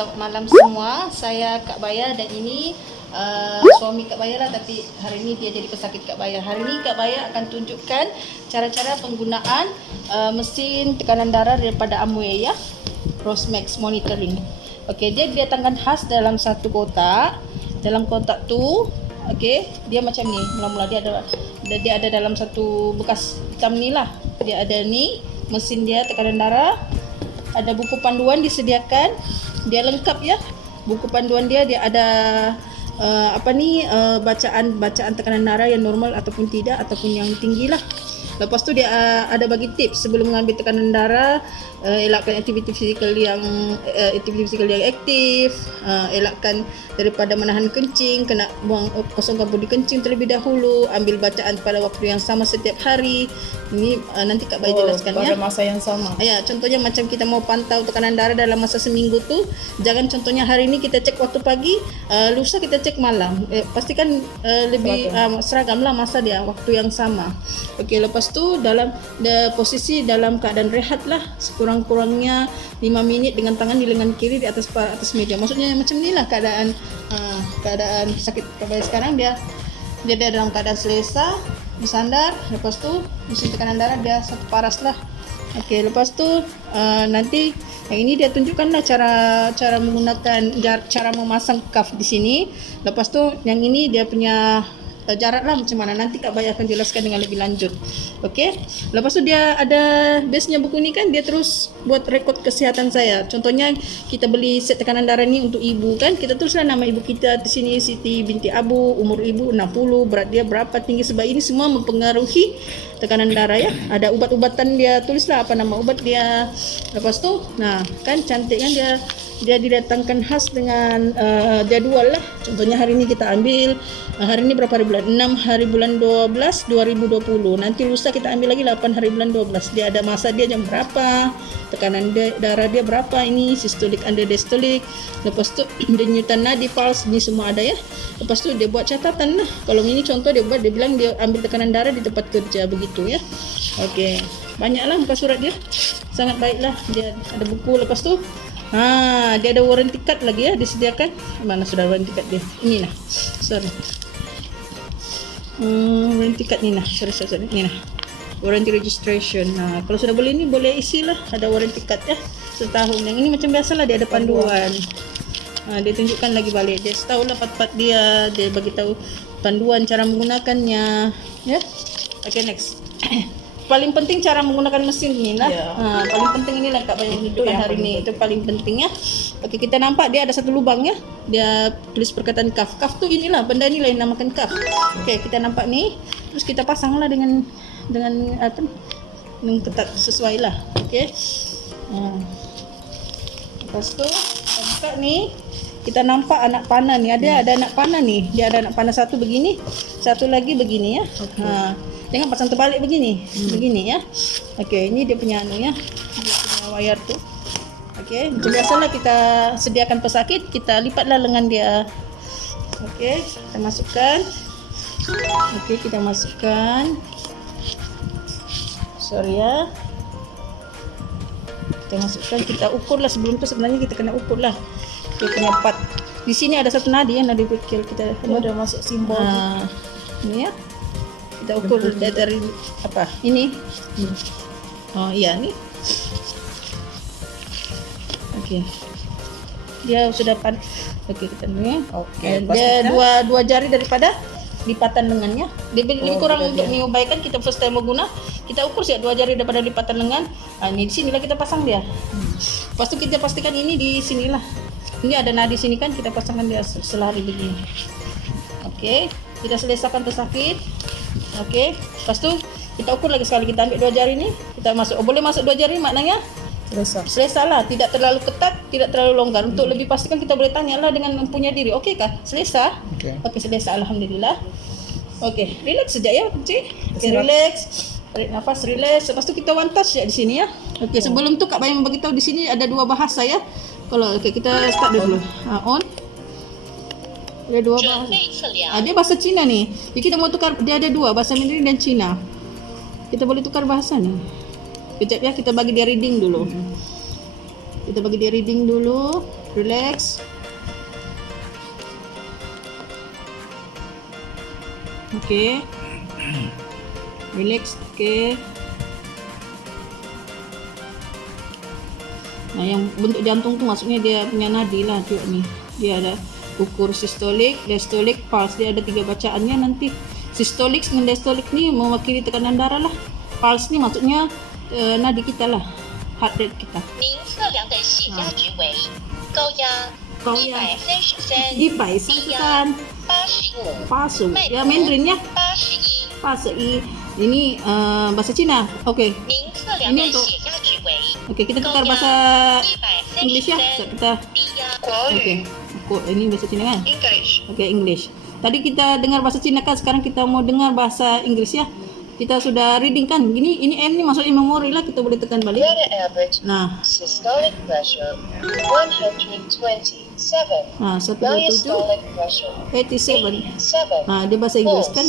selamat malam semua. Saya Kak Baya dan ini suami Kak Baya lah, tapi hari ini dia jadi pesakit Kak Baya. Hari ini Kak Baya akan tunjukkan cara-cara penggunaan mesin tekanan darah daripada Amway ya, Rosmax Monitoring. Okey, dia didatangkan khas dalam satu kotak. Dalam kotak tu, okey, dia macam ni. Mula-mula dia ada dalam satu bekas hitam ni lah. Dia ada ni mesin dia tekanan darah. Ada buku panduan disediakan, dia lengkap ya. Buku panduan dia ada bacaan tekanan darah yang normal ataupun tidak, ataupun yang tinggi lah. Lepas tu dia ada bagi tips sebelum mengambil tekanan darah. Elakkan aktiviti fizikal yang aktif, elakkan daripada menahan kencing, kena kosongkan bodi kencing terlebih dahulu, ambil bacaan pada waktu yang sama setiap hari. Ini nanti Kak Baya jelaskan pada ya. masa yang sama. Ya, contohnya macam kita mau pantau tekanan darah dalam masa seminggu tu, jangan contohnya hari ini kita cek waktu pagi, lusa kita cek malam. Pastikan lebih seragam lah masa dia, waktu yang sama. Okey, lepas tu dalam posisi dalam keadaan rehat lah, sekurang-kurangnya 5 minit dengan tangan di lengan kiri di atas meja. Maksudnya macam inilah keadaan sakit Kak Baya sekarang. Dia dalam keadaan selesa, bersandar. Lepas tu mesin tekanan darah dia satu paras lah. Okey, lepas tu nanti yang ini dia tunjukkanlah cara menggunakan cara memasang cuff di sini. Lepas tu yang ini dia punya jarak lah macam mana, nanti Kak Baya akan jelaskan dengan lebih lanjut. Okey, lepas tu dia ada base-nya buku ni kan, dia terus buat rekod kesihatan saya. Contohnya kita beli set tekanan darah ni untuk ibu kan, kita tulislah nama ibu kita di sini, Siti binti Abu, umur ibu 60, berat dia berapa, tinggi, sebab ini semua mempengaruhi tekanan darah ya. Ada ubat-ubatan dia tulislah apa nama ubat dia. Lepas tu nah kan cantik kan, dia didatangkan khas dengan jadual lah. Contohnya hari ini kita ambil hari ini berapa hari bulan? 6 hari bulan 12 2020. Nanti lusa kita ambil lagi 8 hari bulan 12. Dia ada masa dia jam berapa, tekanan darah dia berapa, ini sistolik under diastolik. Lepas tu denyutan nadi, pulse, ini semua ada ya. Lepas tu dia buat catatan lah. Kalau ini contoh dia bilang dia ambil tekanan darah di tempat kerja begitu ya. Okey, banyaklah muka surat dia. Sangat baiklah. Dia ada buku. Lepas tu dia ada warranty card lagi ya disediakan. Mana sudah warranty card dia? Ini nah. Sorry. Warranty card ni nah. Sorry. Ini nah. Warranty registration. Nah, kalau sudah beli ni boleh isilah. Ada warranty card ya. Setahun. Yang ini macam biasalah, dia ada panduan. Dia tunjukkan lagi balik. Dia tahu lah part-part dia. Dia bagi tahu panduan cara menggunakannya. Ya. Okay, next. Paling penting cara menggunakan mesin ni lah. Paling penting inilah Kak Baya tunjukkan hari ni. Itu paling penting ya. Okey, kita nampak dia ada satu lubang ya. Dia tulis perkataan cuff. Cuff tu inilah, benda ni lah yang namakan cuff. Okey, kita nampak ni. Terus kita pasanglah dengan ketat sesuai lah. Okey. Lepas tu kita buka ni, kita nampak anak panah ni. Ada anak panah ni. Dia ada anak panah satu begini, satu lagi begini ya. Jangan pasang terbalik begini. Begini ya. Okey, ini dia punya dia punya wayar tu. Okey, macam biasalah kita sediakan pesakit, kita lipatlah lengan dia. Okey, kita masukkan. Okey, kita masukkan. Sorry ya. Kita masukkan, kita ukurlah sebelum tu sebenarnya kita kena ukurlah. Dia punya part. Di sini ada satu nadi ya, nadi kecil kita ada masuk simbol. Ini ya. Kita ukur dari apa? Ini. Oh iya nih. Okey. Dia sudah okey, kita ni. Okey. Dia dua jari daripada lipatan lengannya. Dia lebih kurang untuk mengubahkan kita first time guna. Kita ukur sih 2 jari daripada lipatan lengan. Ini di sinilah kita pasang dia. Lepas tu kita pastikan ini di sinilah. Ini ada nadi sini kan, kita pasangkan dia selari begini. Okey, kita selesakan pesakit. Okey, lepas tu kita ukur lagi sekali, kita ambil 2 jari ni, kita masuk. Boleh masuk 2 jari maknanya selesa lah, tidak terlalu ketat, tidak terlalu longgar. Untuk lebih pastikan kita boleh tanyalah dengan mempunyai diri. Okey kah? Selesa? Okey, selesa, alhamdulillah. Okey, relax saja ya, Cik. Okey, relax. Tarik nafas, relax. Lepas tu kita one touch ya di sini ya. Okey, sebelum tu Kak Baya membagi tahu di sini ada 2 bahasa ya. Kalau kita start dulu. On. Ada 2 bahasa. Dia bahasa Cina ni. Jadi kita mau tukar, dia ada 2, bahasa Mandarin dan Cina. Kita boleh tukar bahasa ni. Kejap ya, kita bagi dia reading dulu. Kita bagi dia reading dulu. Relax. Oke. Relax. Oke. Nah, yang bentuk jantung tuh maksudnya dia punya nadi lah tuh nih. Dia ada ukur sistolik, diastolik, pulse. Dia ada 3 bacaannya nanti. Sistolik dengan diastolik nih mewakili tekanan darah lah. Pulse nih maksudnya nadi kita lah, heart rate kita. 您测量的血压值为高压高压133， 133 85， ya Mandarinnya 81。 81. Ini bahasa Cina. Oke. 您测量的血压值为 Oke, kita tukar bahasa English ya. 133， Kita低压。 Oke. Ini bahasa Cina kan? English。 Oke, English. Tadi kita dengar bahasa Cina kan, sekarang kita mau dengar bahasa Inggris ya. Kita sudah reading kan. Ini M ini masuknya memori lah, kita boleh tekan balik. average Nah, systolic pressure 127. nah 127 Diastolic pressure 87. 87. Nah, dia bahasa Inggris kan.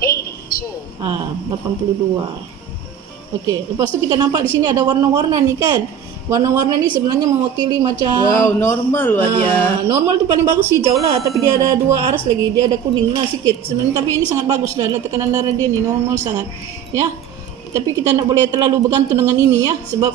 82. Ah, 82. Oke, lepas tu kita nampak di sini ada warna-warna nih kan. Warna-warna ini sebenarnya mewakili macam normal lah dia. normal tu paling bagus hijau lah, tapi dia ada 2 aras lagi, dia ada kuning lah sikit sebenarnya, tapi ini sangat bagus lah, tekanan darah dia ni normal sangat ya. Tapi kita tidak boleh terlalu bergantung dengan ini ya, sebab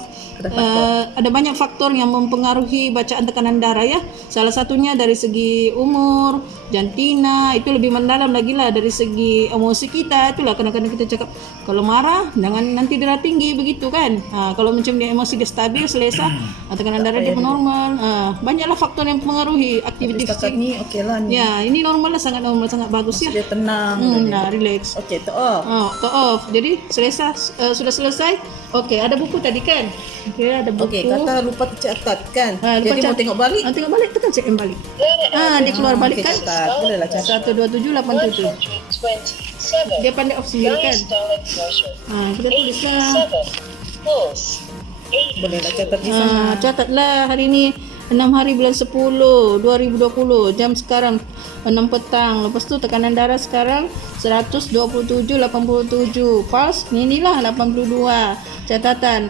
ada banyak faktor yang mempengaruhi bacaan tekanan darah ya. Salah satunya dari segi umur, jantina, itu lebih mendalam lagi lah dari segi emosi kita. Itulah kadang-kadang kita cakap kalau marah jangan nanti darah tinggi begitu kan. Kalau macam dia emosi dia stabil, selesa, tekanan darah dia normal. Banyaklah faktor yang mempengaruhi aktivitas Setakat ni okey lah ni. ya, ini normal lah, sangat normal, sangat bagus ya. Dia tenang. Nah, relax. Okey, tu off. To off. Jadi selesa, sudah selesai. Okey, ada buku tadi kan? Okey, ada buku. Okey, kata lupa tercatat kan. Lupa Jadi mau catat. tengok balik. Tengok balik, tekan check in balik. Dia keluar balik Okey, kan? catat. Boleh lah catat. 127 87. 127. Dia pandai off sendiri kan? Diastolic pressure Kita tulislah. 87. Pulse 80. Boleh lah catat di sana. Catatlah hari ini 6 hari bulan 10 2020, jam sekarang 6 petang. Lepas tu tekanan darah sekarang 127/87. Pulse inilah 82. Catatan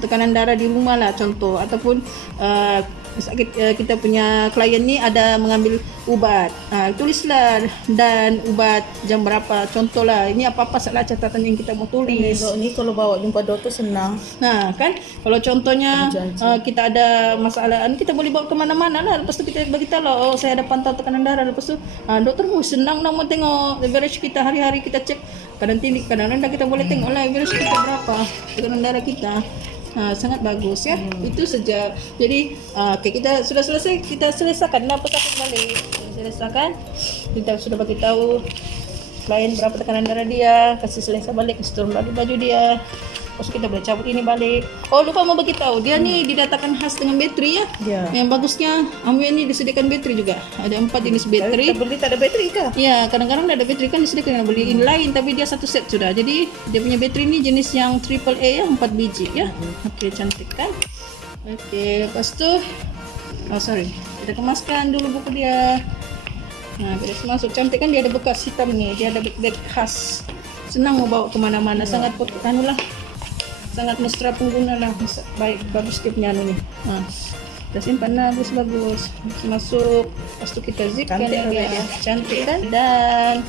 tekanan darah di rumah lah contoh, ataupun kita punya klien ni ada mengambil ubat, tulislah dan ubat jam berapa contohlah. Ini apa-apa salah catatan yang kita mau tulis. Besok ni kalau bawa jumpa doktor senang. Nah kan, kalau contohnya kita ada masalah, kita boleh bawa ke mana-mana lah. Lepas tu kita beritahu lah, oh saya ada pantau tekanan darah. Lepas tu doktor senang nak mau tengok average kita hari-hari, kita cek kadang tinggi kadang rendah, kita boleh tengok lah average kita berapa tekanan darah kita. Sangat bagus ya. Itu saja. Jadi okay, kita sudah selesai, kita selesaikan lah pesakit balik. Selesaikan. Kita sudah bagi tahu klien berapa tekanan darah dia, kasih selesai balik, kasih turun lagi baju dia. Lepas tu kita boleh cabut ini balik. Oh, lupa mau bagi tahu, dia ni didatangkan khas dengan bateri ya. Ya. Yang bagusnya Amway ni disediakan bateri juga. Ada 4 jenis bateri. Kita beli tak ada bateri kah? Ya, kadang-kadang ada bateri kan disediakan, beli inline tapi dia satu set sudah. Jadi dia punya bateri ni jenis yang AAA ya, 4 biji ya. Okey, cantik kan? Okey, lepas tu kita kemaskan dulu buku dia. Beres masuk, cantik kan, dia ada bekas hitam ni, dia ada bag khas. Senang mau bawa kemana-mana, sangat sangat mesra pengguna lah, baik, bagus dia punya anu ni. Kita simpan lah, bagus. Masuk, lepas tu kita zipkan lagi. Cantik kan? Dan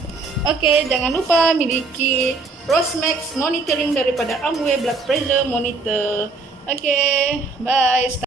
okey, jangan lupa miliki Rosmax monitoring daripada Amway blood pressure monitor. Okey, bye.